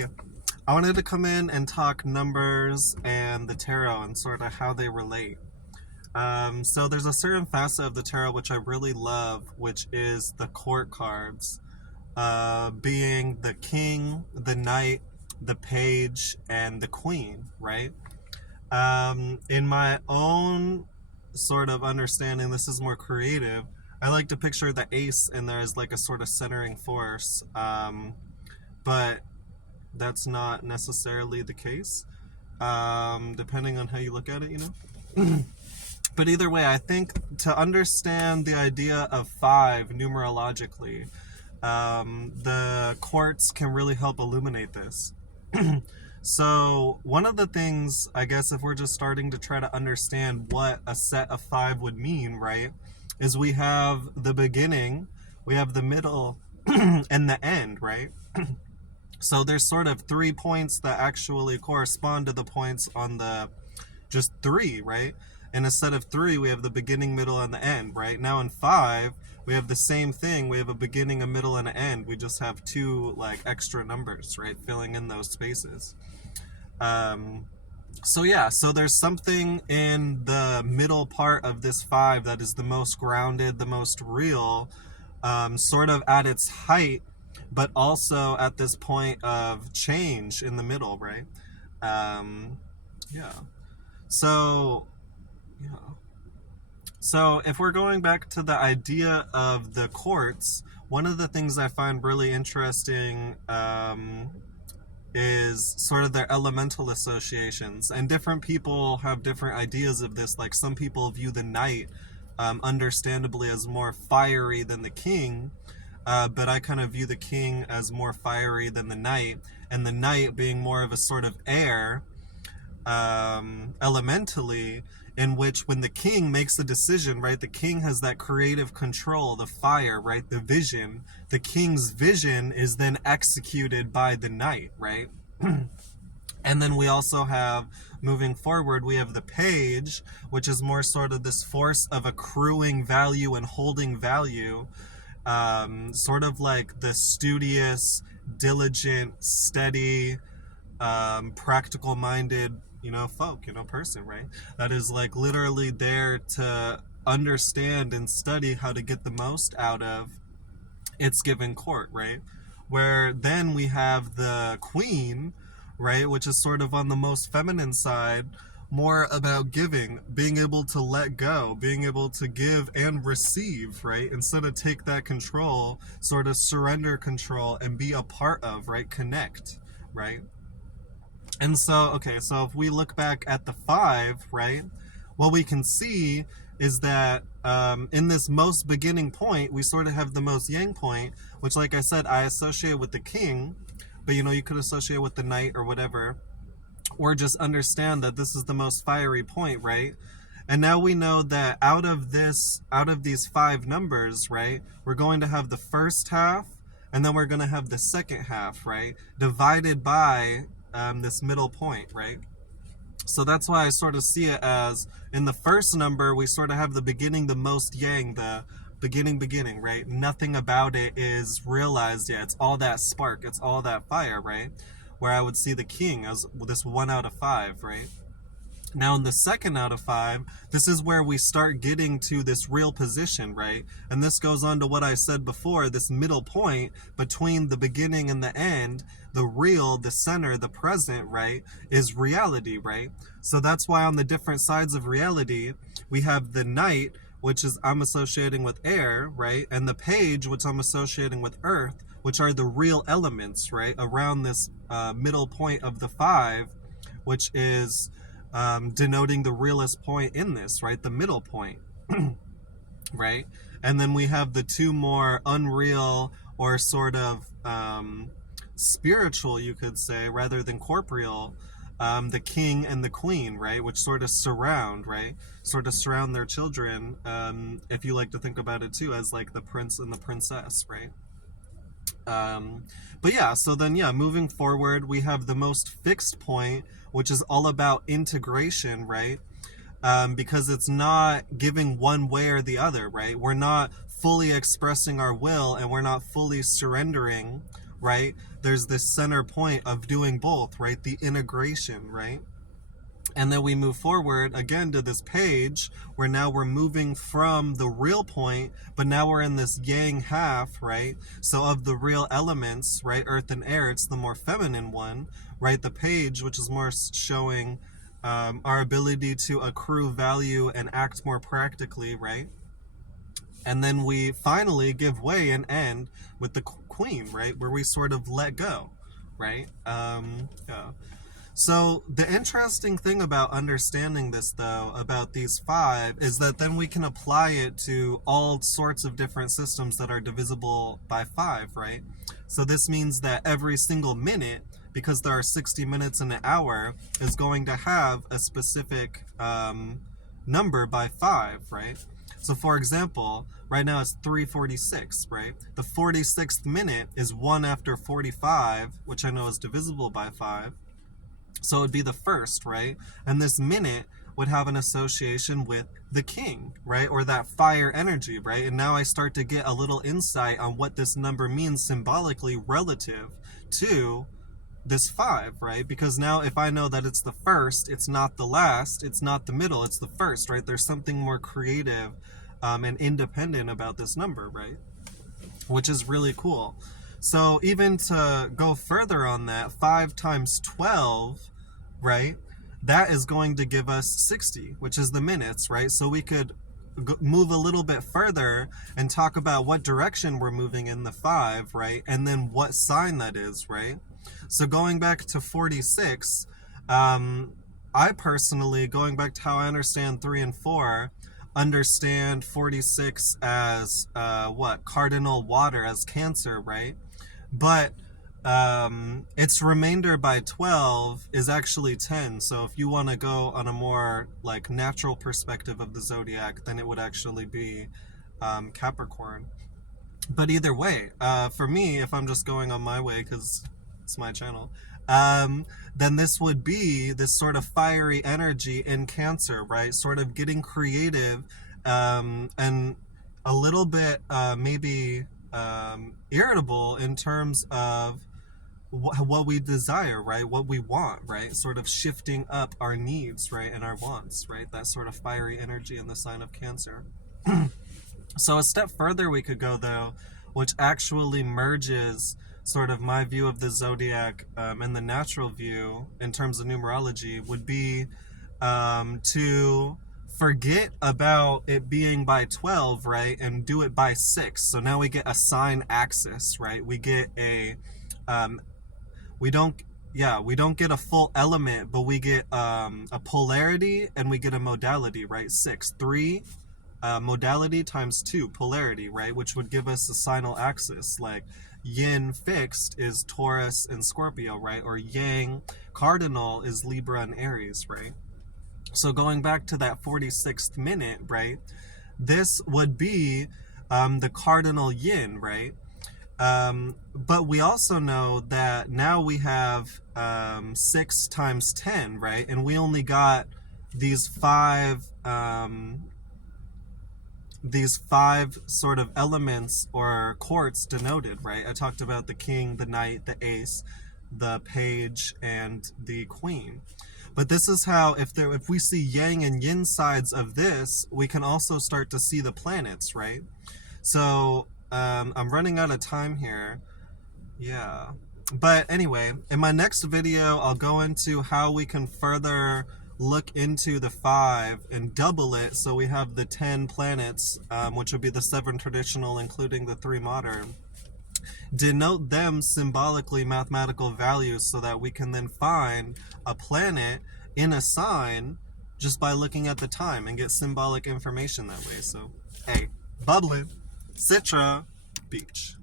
Hey, I wanted to come in and talk numbers and the tarot and sort of how they relate. So there's a certain facet of the tarot which I really love, which is the court cards, being the king, the knight, the page, and the queen, right? In my own sort of understanding, this is more creative. I like to picture the ace in there as like a sort of centering force, but that's not necessarily the case, depending on how you look at it, But either way, I think to understand the idea of five numerologically, the quartz can really help illuminate this. So one of the things, I guess, if we're just starting to try to understand what a set of five would mean, right, is we have the beginning, we have the middle, and the end, right? So there's sort of 3 points that actually correspond to the points on the just three, right? In a set of three, we have the beginning, middle, and the end, right? Now in five, we have the same thing. We have a beginning, a middle, and an end. We just have two like extra numbers, right? Filling in those spaces. So there's something in the middle part of this five that is the most grounded, the most real, sort of at its height, but also at this point of change in the middle, right? Yeah. So, yeah. So if we're going back to the idea of the quartz, one of the things I find really interesting is sort of their elemental associations. And different people have different ideas of this. Like some people view the knight, understandably, as more fiery than the king. But I kind of view the king as more fiery than the knight, and the knight being more of a sort of air, elementally, in which when the king makes a decision, right, the king has that creative control, the fire, right, the vision. The king's vision is then executed by the knight, right? And then we also have, moving forward, we have the page, which is more sort of this force of accruing value and holding value, sort of like the studious, diligent, steady, practical-minded, person, right? That is like literally there to understand and study how to get the most out of its given court, right? Where then we have the queen, right, which is sort of on the most feminine side, more about giving, being able to let go, being able to give and receive, right? Instead of take that control, sort of surrender control and be a part of, right? Connect, right? And so, so if we look back at the five, right, what we can see is that in this most beginning point, we sort of have the most yang point, which, like I said, I associate with the king, but you could associate with the knight or whatever, or just understand that this is the most fiery point, right? And now we know that out of these five numbers, right, we're going to have the first half, and then we're going to have the second half, right, divided by this middle point, right? So that's why I sort of see it as, in the first number, we sort of have the beginning, the most yang, the beginning, right? Nothing about it is realized yet. It's all that spark. It's all that fire, right? Where I would see the king as this 1 out of 5, right? Now in the second out of 5, this is where we start getting to this real position, right? And this goes on to what I said before, this middle point between the beginning and the end, the real, the center, the present, right, is reality, right? So that's why on the different sides of reality, we have the knight, which is I'm associating with air, right? And the page, which I'm associating with earth, which are the real elements, right? Around this middle point of the 5, which is denoting the realest point in this, right? The middle point, right? And then we have the two more unreal or sort of spiritual, you could say, rather than corporeal, the king and the queen, right? Which sort of surround, right? Sort of surround their children, if you like to think about it too, as like the prince and the princess, right? But yeah, so then, moving forward, we have the most fixed point, which is all about integration, right? Because it's not giving one way or the other, right? We're not fully expressing our will, and we're not fully surrendering right? There's this center point of doing both, right? The integration, right? And then we move forward again to this page where now we're moving from the real point, but now we're in this yang half, right? So of the real elements, right, earth and air, it's the more feminine one, right? The page, which is more showing our ability to accrue value and act more practically, right? And then we finally give way and end with the queen, right? Where we sort of let go, right? Yeah. So the interesting thing about understanding this, though, about these 5, is that then we can apply it to all sorts of different systems that are divisible by 5, right? So this means that every single minute, because there are 60 minutes in an hour, is going to have a specific number by 5, right? So for example, right now it's 3:46, right? The 46th minute is 1 after 45, which I know is divisible by 5. So it would be the first, right? And this minute would have an association with the king, right? Or that fire energy, right? And now I start to get a little insight on what this number means symbolically relative to this 5, right? Because now if I know that it's the first, it's not the last, it's not the middle, it's the first, right? There's something more creative and independent about this number, right? Which is really cool. So even to go further on that, 5 times 12, right, that is going to give us 60, which is the minutes, right? So we could move a little bit further and talk about what direction we're moving in the 5, right? And then what sign that is, right? So going back to 46, I personally, going back to how I understand 3 and 4, understand 46 as cardinal water, as Cancer, right? But its remainder by 12 is actually 10. So if you want to go on a more like natural perspective of the zodiac, then it would actually be Capricorn. But either way, for me, if I'm just going on my way because it's my channel, then this would be this sort of fiery energy in Cancer, right? Sort of getting creative and a little bit maybe irritable in terms of what we desire, right? What we want, right? Sort of shifting up our needs, right? And our wants, right? That sort of fiery energy in the sign of Cancer. So a step further we could go, though, which actually merges sort of my view of the zodiac and the natural view in terms of numerology, would be to forget about it being by 12, right, and do it by 6. So now we get a sign axis, right? We get a we don't get a full element, but we get a polarity and we get a modality, right? 6, 3 modality times 2 polarity, right? Which would give us a signal axis. Like yin fixed is Taurus and Scorpio, right? Or yang cardinal is Libra and Aries, right? So going back to that 46th minute, right? This would be the cardinal yin, right? But we also know that now we have 6 times 10, right? And we only got these 5 sort of elements or courts denoted, right? I talked about the king, the knight, the ace, the page, and the queen. But this is how, if we see yang and yin sides of this, we can also start to see the planets, right? So I'm running out of time here. Yeah. But anyway, in my next video, I'll go into how we can further look into the 5 and double it, so we have the 10 planets, which would be the 7 traditional, including the 3 modern. Denote them symbolically mathematical values so that we can then find a planet in a sign just by looking at the time and get symbolic information that way. So, hey, bubbling, Citra, beach.